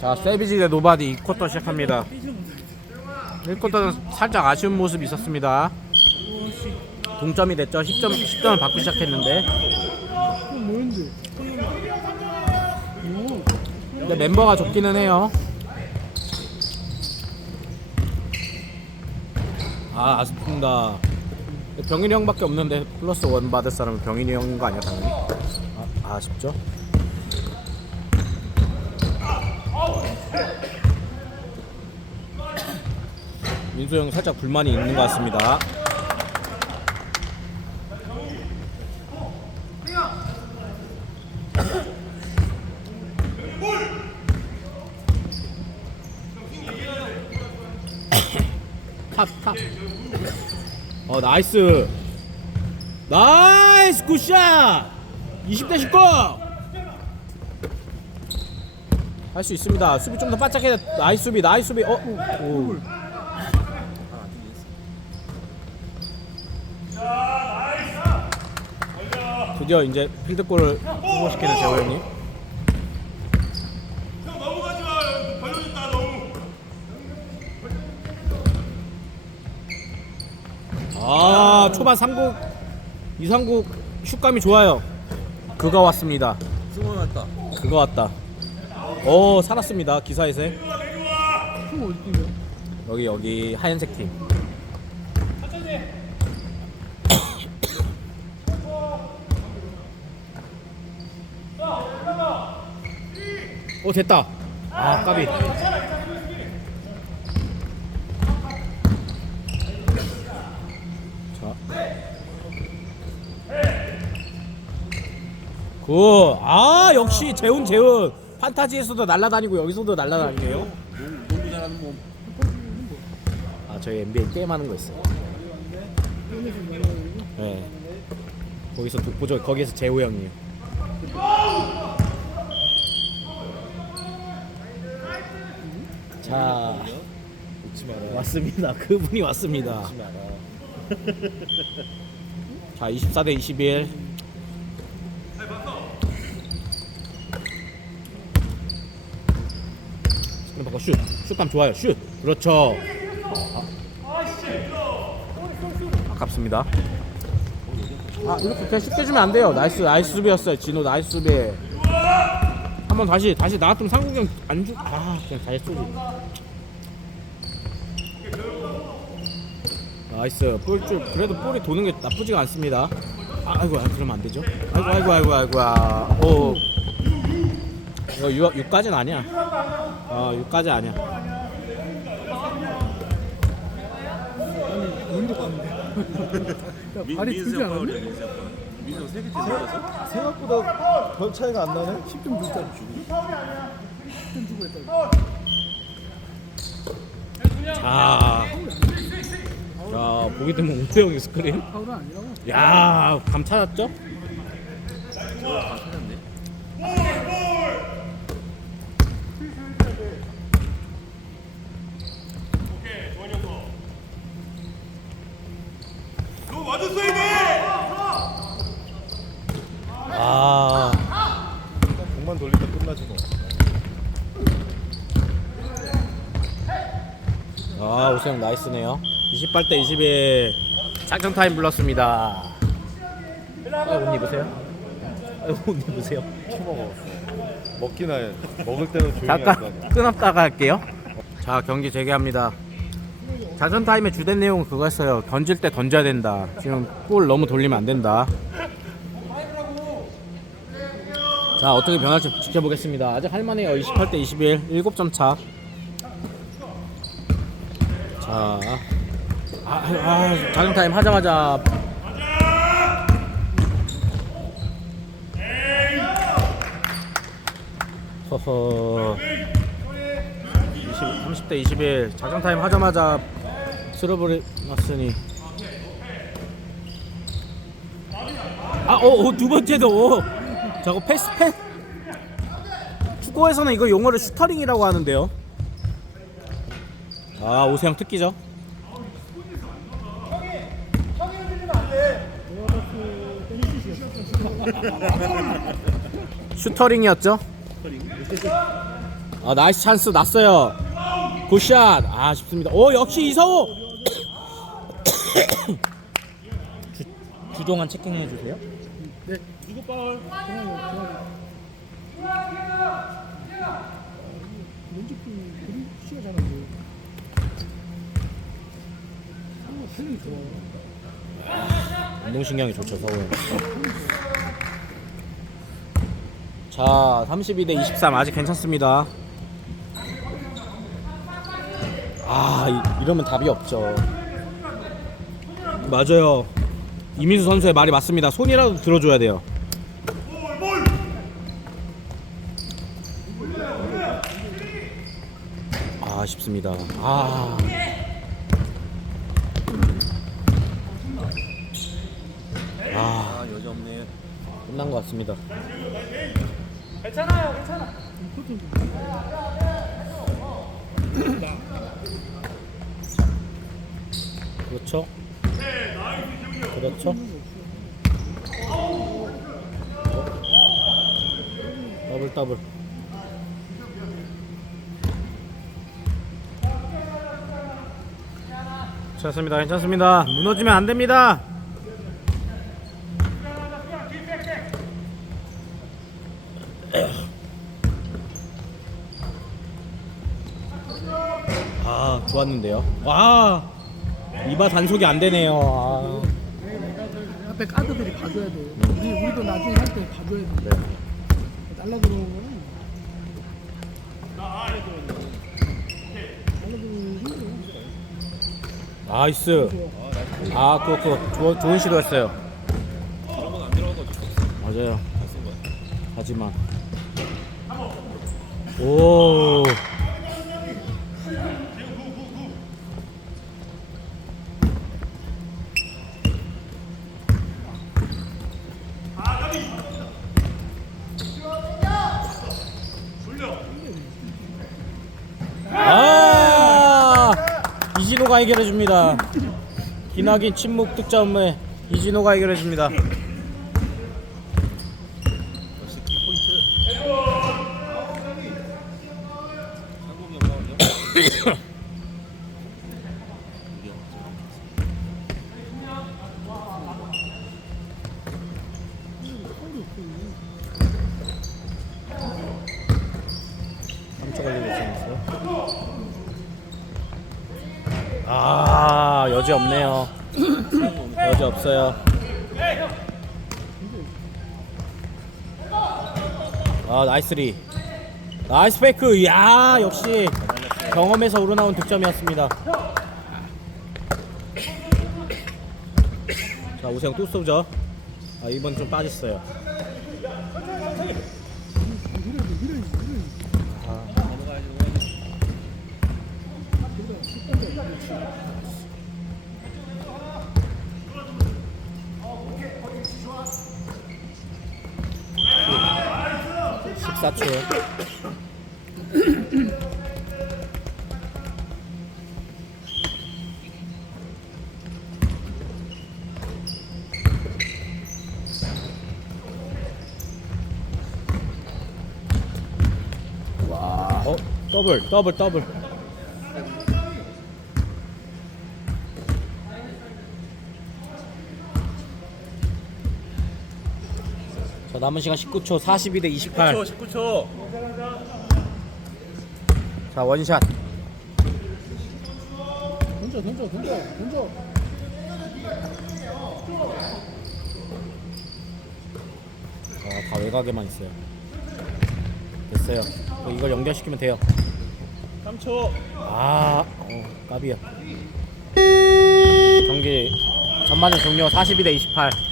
자, 세비지 대 노바디 2쿼터 시작합니다. 1쿼터는 살짝 아쉬운 모습이 있었습니다. 동점이 됐죠. 10점, 10점을 받고 시작했는데. 근데 멤버가 좋기는 해요. 아, 아쉽습니다. 병인이 형밖에 없는데 플러스 원 받을 사람은 병인이 형인 거 아니야, 당연히? 아, 아쉽죠? 민수 형 살짝 불만이 있는 것 같습니다. 탑, 탑. 어, 나이스. 나이스 굿샷. 20대 19. 할 수 있습니다. 수비 좀 더 바짝해. 나이스 수비, 나이스 수비. 어, 오. 드디어 이제 필드골을 성공시키는 재호 형님. 아 초반 3국 이상국 슛감이 좋아요 그거 왔습니다 승원 왔다. 그거 왔다 오 살았습니다 어디 뛰냐? 여기 여기 하얀색 팀 오 됐다 아 까비 자. 굿. 아 역시 재훈 재훈 판타지에서도 날라다니고 여기서도 날라다니네요. 농구 잘하는 몸. 아 저희 NBA 게임 하는 거 있어요. 네. 거기서 독보적 거기에서 재호 형이요. 자 웃지 마라. 왔습니다. 그분이 왔습니다. 웃지 마라. 자 24 대 21. 스크린 바꿔 슛. 슛감 좋아요. 슛. 그렇죠. 아. 아깝습니다. 아 이렇게 그냥 쉽게 주면 안 돼요. 나이스 나이스 수비였어요. 진호 나이스 수비. 한번 다시 다시 나왔으면 상국형 안 주. 아 그냥 다시 쏘지. 나이스 볼줄 그래도 볼이 도는 게 나쁘지가 않습니다. 아, 아이고 아, 그러면 안 되죠. 아이고 아이고 아이고 아이고야. 오 이거 6, 6까지는 아니야. 어 6까지 아니야. 아니, 뭔데 봤는데? 야, 발이 크지 않았네? 민수 세개 뛰어서 생각보다 별 차이가 안 나네. 10점 줬잖아. 10점 주고 했다. 자, 자 보기 드문 우태영이 스크린. 파울은 아니라고? 야, 감 찾았죠? 아, 공만 돌리면 끝나지 뭐. 아 우세영 나이스네요. 28대 21 작전 타임 불렀습니다. 아이고 옷 입으세요. 아이고 옷 입으세요. 처먹어. 먹기나 해. 먹을 때는 조용히 잠깐. 끊었다가 할게요. 자 경기 재개합니다. 자전 타임의 주된 내용은 그거였어요. 던질 때 던져야 된다. 지금 골 너무 돌리면 안 된다. 자 어떻게 변할지 지켜보겠습니다. 아직 할만해요. 28대 21 7점 차. 자, 아, 아 자전 타임 하자마자 허허 20, 30대 21 자정 타임 하자마자 스로브를 났으니 아어두 번째도 오. 저거 패스 패 축구에서는 이거 용어를 슈터링이라고 하는데요 아 오세영 특기죠? 슈터링이었죠? 아 나이스 찬스 났어요. 굿샷. 아 쉽습니다. 오 역시 이성호 주, 주동안 체킹해 주세요. 네. 누구 파울? 중앙 운동신경이 좋죠 서울. 자 32 대 23 아직 괜찮습니다. 아 이, 이러면 답이 없죠. 맞아요. 이민수 선수의 말이 맞습니다. 손이라도 들어줘야 돼요. 아 아쉽습니다. 아 아, 아 여지 없네. 끝난 것 같습니다. 그렇죠. 그렇죠. 어? 더블 더블. 괜찮습니다. 괜찮습니다. 무너지면 안 됩니다. 아 좋았는데요. 와 이바 단속이 안 되네요. 아. 앞에 카드들이 봐줘야 돼. 우리 우리도 나중에 할 때 봐줘야 돼. 날라 들어오는 거는. 날라 들어오는 힘들어. 나이스. 아 그거 그거 좋은, 시도였어요. 맞아요. 하지만 오 이진호가 해결해 줍니다. 기나긴 침묵 득점에 이진호가 해결해 줍니다. 영광이요. 깜짝 걸리고 있었어요. 여지 없네요. 여지 없어요. 아 나이스리. 나이스 페이크. 야 역시 경험에서 우러나온 득점이었습니다. 자 우승 또 쏘죠. 아 이번 좀 빠졌어요. 넘어가야지 넘어가야지. 십사 초 와, 어, 더블, 더블, 더블. 자, 남은 시간 19초, 42 대 28. 19초 19초. 자, 원샷. 던져 던져 던져 던져. 아, 다 외곽에만 있어요. 됐어요. 어, 이걸 연결시키면 돼요. 3초. 아, 어, 까비야. 경기 전반전 종료 42 대 28.